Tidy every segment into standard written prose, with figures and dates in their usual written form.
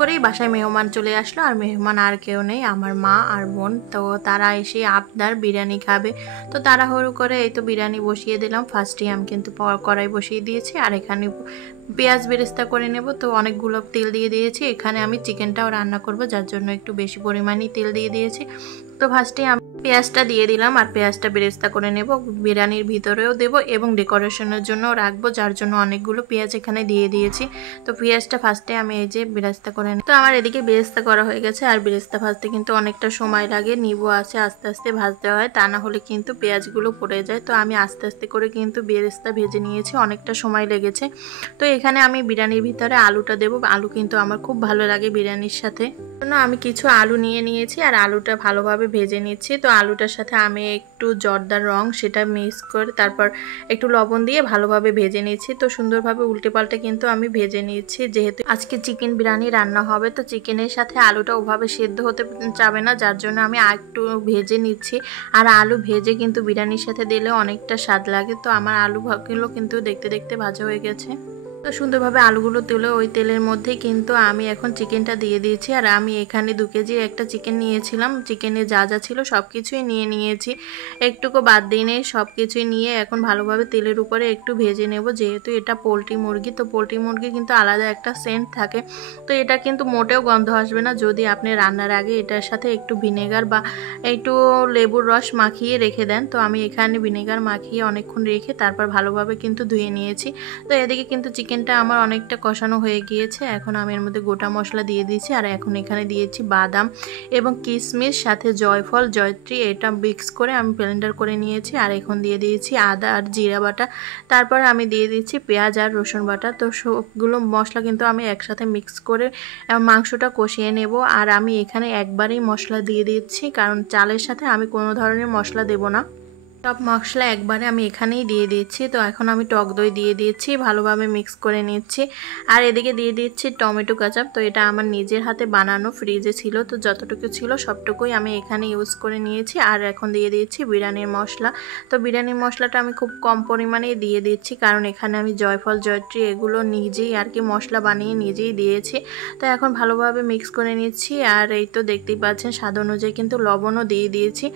করেই বাসায় মেহমান চলে আসলো, আর মেহমান আর কেউ নেই, আমার মা আর বোন। তো তারা এসে আবদার বিরিয়ানি খাবে, তো তাড়াহুড়ো করে এই তো বিরিয়ানি বসিয়ে দিলাম। ফার্স্টে আমি কিন্তু কড়াই বসিয়ে দিয়েছি, আর এখানে পেঁয়াজ বেরেস্তা করে নেব। তো অনেকগুলো তেল দিয়ে দিয়েছি, এখানে আমি চিকেনটাও রান্না করব, যার জন্য একটু বেশি পরিমাণেই তেল দিয়ে দিয়েছি। তো ফার্স্টে আমি পেঁয়াজটা দিয়ে দিলাম, আর পেঁয়াজটা বেরেস্তা করে নেব, বিরিয়ানির ভিতরেও দেব এবং ডেকোরেশনের জন্য রাখবো, যার জন্য অনেকগুলো পেঁয়াজ এখানে দিয়ে দিয়েছি। তো পেঁয়াজটা ফার্স্টে আমি এই যে বেরেস্তা করে নিই। তো আমার এদিকে বেরেস্তা করা হয়ে গেছে, আর বেরেস্তা ভাজতে কিন্তু অনেকটা সময় লাগে, নিবু আছে আস্তে আস্তে ভাজতে হয়, তা না হলে কিন্তু পেঁয়াজগুলো পড়ে যায়। তো আমি আস্তে আস্তে করে কিন্তু বেরেস্তা ভেজে নিয়েছি, অনেকটা সময় লেগেছে। তো এখানে আমি বিরিয়ানির ভিতরে আলুটা দেবো, আলু কিন্তু আমার খুব ভালো লাগে বিরিয়ানির সাথে, জন্য আমি কিছু আলু নিয়ে নিয়েছি আর আলুটা ভালোভাবে ভেজে নিচ্ছি। তো আলুটার সাথে আমি একটু জর্দার রং সেটা মিক্স করে তারপর একটু লবণ দিয়ে ভালোভাবে ভেজে নিচ্ছি। তো সুন্দরভাবে উল্টে পাল্টে কিন্তু আমি ভেজে নিচ্ছি, যেহেতু আজকে চিকেন বিরিয়ানি রান্না হবে, তো চিকেনের সাথে আলুটা ওভাবে সেদ্ধ হতে চাবে না, যার জন্য আমি একটু ভেজে নিচ্ছি। আর আলু ভেজে কিন্তু বিরিয়ানির সাথে দিলে অনেকটা স্বাদ লাগে। তো আমার আলুগুলো কিন্তু দেখতে দেখতে ভাজা হয়ে গেছে। তো সুন্দরভাবে আলুগুলো তুলে ওই তেলের মধ্যেই কিন্তু আমি এখন চিকেনটা দিয়ে দিয়েছি। আর আমি এখানে 2 কেজি একটা চিকেন নিয়েছিলাম, চিকেনে যা যা ছিল সব কিছুই নিয়ে নিয়েছি, একটুকু বাদ দিয়ে নেই, সব কিছুই নিয়ে এখন ভালোভাবে তেলের উপরে একটু ভেজে নেব। যেহেতু এটা পোলট্রি মুরগি, তো পোলট্রি মুরগি কিন্তু আলাদা একটা সেন্ট থাকে, তো এটা কিন্তু মোটেও গন্ধ আসবে না যদি আপনি রান্নার আগে এটার সাথে একটু ভিনেগার বা একটু লেবুর রস মাখিয়ে রেখে দেন। তো আমি এখানে ভিনেগার মাখিয়ে অনেকক্ষণ রেখে তারপর ভালোভাবে কিন্তু ধুয়ে নিয়েছি। তো এদিকে কিন্তু চিকেনটা আমার অনেকটা কষানো হয়ে গিয়েছে, এখন আমি এর মধ্যে গোটা মশলা দিয়ে দিয়েছি। আর এখন এখানে দিয়েছি বাদাম এবং কিশমিশ, সাথে জয়ফল জয়ত্রী, এটা মিক্স করে আমি ব্লেন্ডার করে নিয়েছি। আর এখন দিয়ে দিয়েছি আদা আর জিরা বাটা, তারপর আমি দিয়ে দিচ্ছি পেঁয়াজ আর রসুন বাটা। তো সবগুলো মশলা কিন্তু আমি একসাথে মিক্স করে মাংসটা কষিয়ে নেব। আর আমি এখানে একবারেই মশলা দিয়ে দিচ্ছি, কারণ চালের সাথে আমি কোনো ধরনের মশলা দেব না, সব মশলা একবারে আমি এখানেই দিয়ে দিচ্ছি। তো এখন আমি টক দই দিয়ে দিচ্ছি, ভালোভাবে মিক্স করে নিচ্ছি। আর এদিকে দিয়ে দিচ্ছি টমেটো কেচাপ। তো এটা আমার নিজের হাতে বানানো, ফ্রিজে ছিল, তো যতটুকু ছিল সবটুকুই আমি এখানে ইউজ করে নিয়েছি। আর এখন দিয়ে দিচ্ছি বিরিয়ানির মশলা। তো বিরিয়ানির মশলাটা আমি খুব কম পরিমাণেই দিয়ে দিচ্ছি, কারণ এখানে আমি জয়ফল জয়ত্রী এগুলো নিজেই আর কি মশলা বানিয়ে নিজেই দিয়েছি। তো এখন ভালোভাবে মিক্স করে নিচ্ছি। আর এই তো দেখতেই পাচ্ছেন স্বাদ অনুযায়ী কিন্তু লবণও দিয়ে দিয়েছি।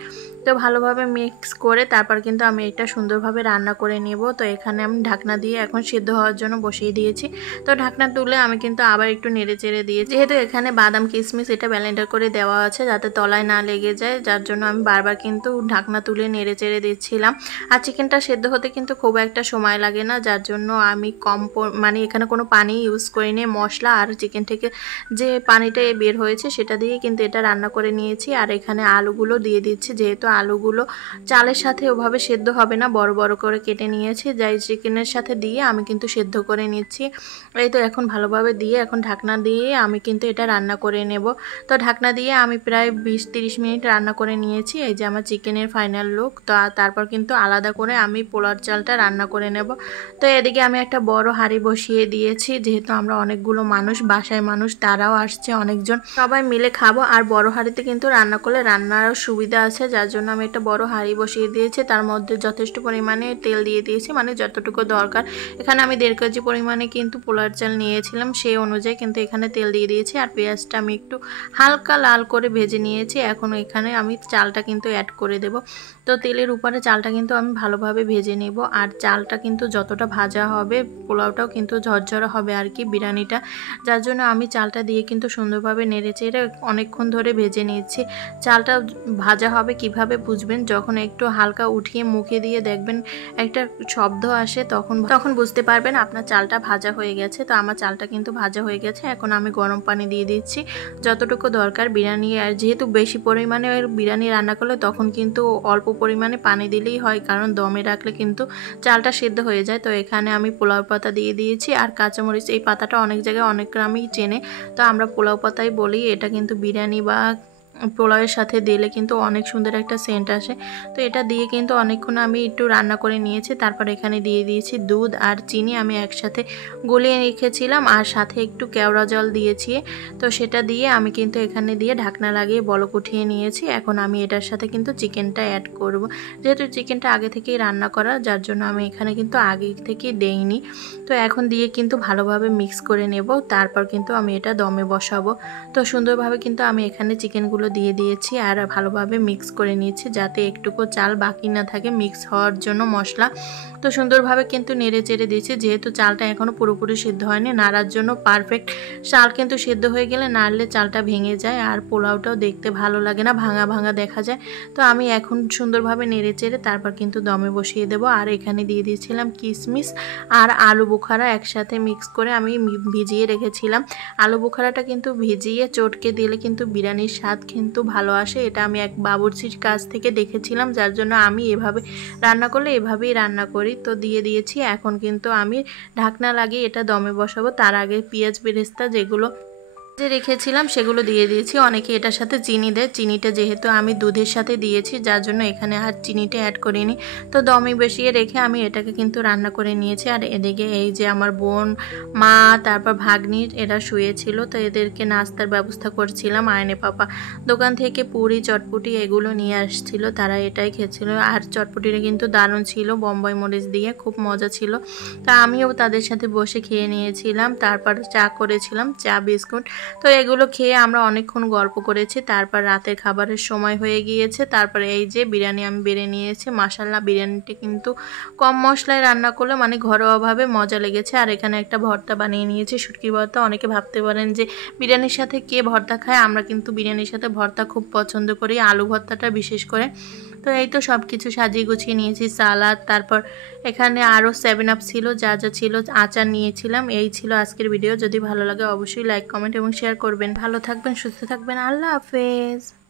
তো ভালোভাবে মিক্স করে তারপর কিন্তু আমি এটা সুন্দরভাবে রান্না করে নেব। তো এখানে আমি ঢাকনা দিয়ে এখন সিদ্ধ হওয়ার জন্য বসিয়ে দিয়েছি। তো ঢাকনা তুলে আমি কিন্তু আবার একটু নেড়ে চেড়ে দিয়েছি, যেহেতু এখানে বাদাম কিশমিশ এটা ব্লেন্ডার করে দেওয়া আছে যাতে তলায় না লেগে যায়, যার জন্য আমি বারবার কিন্তু ঢাকনা তুলে নেড়ে চেড়ে দিচ্ছিলাম। আর চিকেনটা সেদ্ধ হতে কিন্তু খুব একটা সময় লাগে না, যার জন্য আমি কম মানে এখানে কোনো পানি ইউজ করিনি, মশলা আর চিকেন থেকে যে পানিটা বের হয়েছে সেটা দিয়ে কিন্তু এটা রান্না করে নিয়েছি। আর এখানে আলুগুলো দিয়ে দিচ্ছি, যেহেতু আলুগুলো চালের সাথে ওভাবে সেদ্ধ হবে না, বড় বড় করে কেটে নিয়েছি, যাই চিকেনের সাথে দিয়ে আমি কিন্তু সেদ্ধ করে নিচ্ছি। এই তো এখন ভালোভাবে দিয়ে এখন ঢাকনা দিয়ে আমি কিন্তু এটা রান্না করে নেব। তো ঢাকনা দিয়ে আমি প্রায় 20-30 মিনিট রান্না করে নিয়েছি। এই যে আমার চিকেনের ফাইনাল লুক। তো তারপর কিন্তু আলাদা করে আমি পোলার চালটা রান্না করে নেব। তো এদিকে আমি একটা বড় হাঁড়ি বসিয়ে দিয়েছি, যেহেতু আমরা অনেকগুলো মানুষ, বাসায় মানুষ তারাও আসছে অনেকজন, সবাই মিলে খাবো। আর বড় হাঁড়িতে কিন্তু রান্না করলে রান্নারও সুবিধা আছে, যার জন্য আমি একটা বড় হাঁড়ি বসিয়ে দিয়েছি, তার মধ্যে যথেষ্ট পরিমাণে তেল দিয়ে দিয়েছি, মানে যতটুকু দরকার। এখানে আমি 1.5 কেজি পরিমাণে কিন্তু পোলার চাল নিয়েছিলাম, সেই অনুযায়ী কিন্তু এখানে তেল দিয়ে দিয়েছি। আর পেঁয়াজটা আমি একটু হালকা লাল করে ভেজে নিয়েছি, এখন এখানে আমি চালটা কিন্তু অ্যাড করে দেব। তো তেলের উপরে চালটা কিন্তু আমি ভালোভাবে ভেজে নেব। আর চালটা কিন্তু যতটা ভাজা হবে পোলাওটাও কিন্তু ঝরঝরা হবে আর কি বিরিয়ানিটা, যার জন্য আমি চালটা দিয়ে কিন্তু সুন্দরভাবে নেড়ে চেড়ে অনেকক্ষণ ধরে ভেজে নিচ্ছি। চালটা ভাজা হবে কিভাবে বুঝবেন, যখন একটু হালকা উঠিয়ে মুখে দিয়ে দেখবেন একটা শব্দ আসে, তখন বুঝতে পারবেন আপনার চালটা ভাজা হয়ে গেছে। তো আমার চালটা কিন্তু ভাজা হয়ে গেছে, এখন আমি গরম পানি দিয়ে দিচ্ছি যতটুকু দরকার বিরিয়ানি। আর যেহেতু বেশি পরিমাণে বিরিয়ানি রান্না করলে তখন কিন্তু অল্প পরিমাণে পানি দিলেই হয়, কারণ দমে রাখলে কিন্তু চালটা সিদ্ধ হয়ে যায়। তো এখানে আমি পোলাও পাতা দিয়ে দিয়েছি আর কাঁচামরিচ, এই পাতাটা অনেক জায়গায় অনেক গ্রামেই চেনে, তো আমরা পোলাও পাতাই বলি। এটা কিন্তু বিরিয়ানি বা পোলাওয়ের সাথে দিলে কিন্তু অনেক সুন্দর একটা সেন্ট আসে। তো এটা দিয়ে কিন্তু অনেকক্ষণ আমি একটু রান্না করে নিয়েছি। তারপর এখানে দিয়ে দিয়েছি দুধ আর চিনি আমি একসাথে গলিয়ে রেখেছিলাম, আর সাথে একটু কেওড়া জল দিয়েছি। তো সেটা দিয়ে আমি কিন্তু এখানে দিয়ে ঢাকনা লাগিয়ে বলক উঠিয়ে নিয়েছি। এখন আমি এটার সাথে কিন্তু চিকেনটা অ্যাড করব। যেহেতু চিকেনটা আগে থেকেই রান্না করা, যার জন্য আমি এখানে কিন্তু আগে থেকেই দেইনি। তো এখন দিয়ে কিন্তু ভালোভাবে মিক্স করে নেব, তারপর কিন্তু আমি এটা দমে বসাবো। তো সুন্দরভাবে কিন্তু আমি এখানে চিকেনগুলো দিয়ে দিয়েছি আর ভালোভাবে মিক্স করে নিয়েছি, যাতে একটুকু চাল বাকি না থাকে মিক্স হওয়ার জন্য মশলা। তো সুন্দরভাবে কিন্তু নেড়ে চেড়ে দিয়েছি, যেহেতু চালটা এখনও পুরোপুরি সিদ্ধ হয়নি, নাড়ার জন্য পারফেক্ট। চাল কিন্তু সিদ্ধ হয়ে গেলে নাড়লে চালটা ভেঙে যায় আর পোলাওটাও দেখতে ভালো লাগে না, ভাঙা ভাঙা দেখা যায়। তো আমি এখন সুন্দরভাবে নেড়ে চেড়ে তারপর কিন্তু দমে বসিয়ে দেবো। আর এখানে দিয়ে দিয়েছিলাম কিশমিশ আর আলু বোখারা একসাথে মিক্স করে আমি ভিজিয়ে রেখেছিলাম। আলু বোখারাটা কিন্তু ভিজিয়ে চটকে দিলে কিন্তু বিরিয়ানির স্বাদ কিন্তু ভালো আসে। এটা আমি এক বাবুর্চির কাছ থেকে দেখেছিলাম, যার জন্য আমি এভাবে রান্না করলে এভাবেই রান্না করি। তো দিয়ে দিয়েছি। এখন কিন্তু আমি ঢাকনা লাগিয়ে এটা দমে বসাবো। তার আগে পেঁয়াজ বেরেস্তা যেগুলো রেখেছিলাম সেগুলো দিয়ে দিয়েছি। অনেকে এটার সাথে চিনি দেয়, চিনিটা যেহেতু আমি দুধের সাথে দিয়েছি যার জন্য এখানে আর চিনিটা অ্যাড করিনি। তো দমে বসিয়ে রেখে আমি এটাকে কিন্তু রান্না করে নিয়েছি। আর এদিকে এই যে আমার বোন, মা, তারপর ভাগ্নির এরা শুয়েছিল, তো এদেরকে নাস্তার ব্যবস্থা করছিলাম। আয়নে পাপা দোকান থেকে পুরি চটপটি এগুলো নিয়ে আসছিল, তারা এটাই খেয়েছিল। আর চটপটিটা কিন্তু দারুণ ছিল, বোম্বাই মরিচ দিয়ে, খুব মজা ছিল। তা আমিও তাদের সাথে বসে খেয়ে নিয়েছিলাম। তারপর চা করেছিলাম, চা বিস্কুট। তো এগুলো খেয়ে আমরা অনেকক্ষণ গল্প করেছি। তারপর রাতের খাবারের সময় হয়ে গিয়েছে। তারপরে এই যে বিরিয়ানি আমি বেড়ে নিয়েছি। মাশাআল্লাহ বিরিয়ানিটা কিন্তু কম মশলায় রান্না করলে মানে ঘরোয়াভাবে মজা লেগেছে। আর এখানে একটা ভর্তা বানিয়ে নিয়েছি, শুটকি ভর্তা। অনেকে ভাবতে পারেন যে বিরিয়ানির সাথে কে ভর্তা খায়, আমরা কিন্তু বিরিয়ানির সাথে ভর্তা খুব পছন্দ করি, আলু ভর্তাটা বিশেষ করে। তো এই তো সব কিছু সাজিয়ে গুছিয়ে নিয়েছি, সালাদ, তারপর এখানে আরও 7 আপ ছিল, যা যা ছিল, আচার নিয়েছিলাম। এই ছিল আজকের ভিডিও। যদি ভালো লাগে অবশ্যই লাইক, কমেন্ট এবং শেয়ার করবেন। ভালো থাকবেন, সুস্থ থাকবেন। আল্লাহ হাফেজ।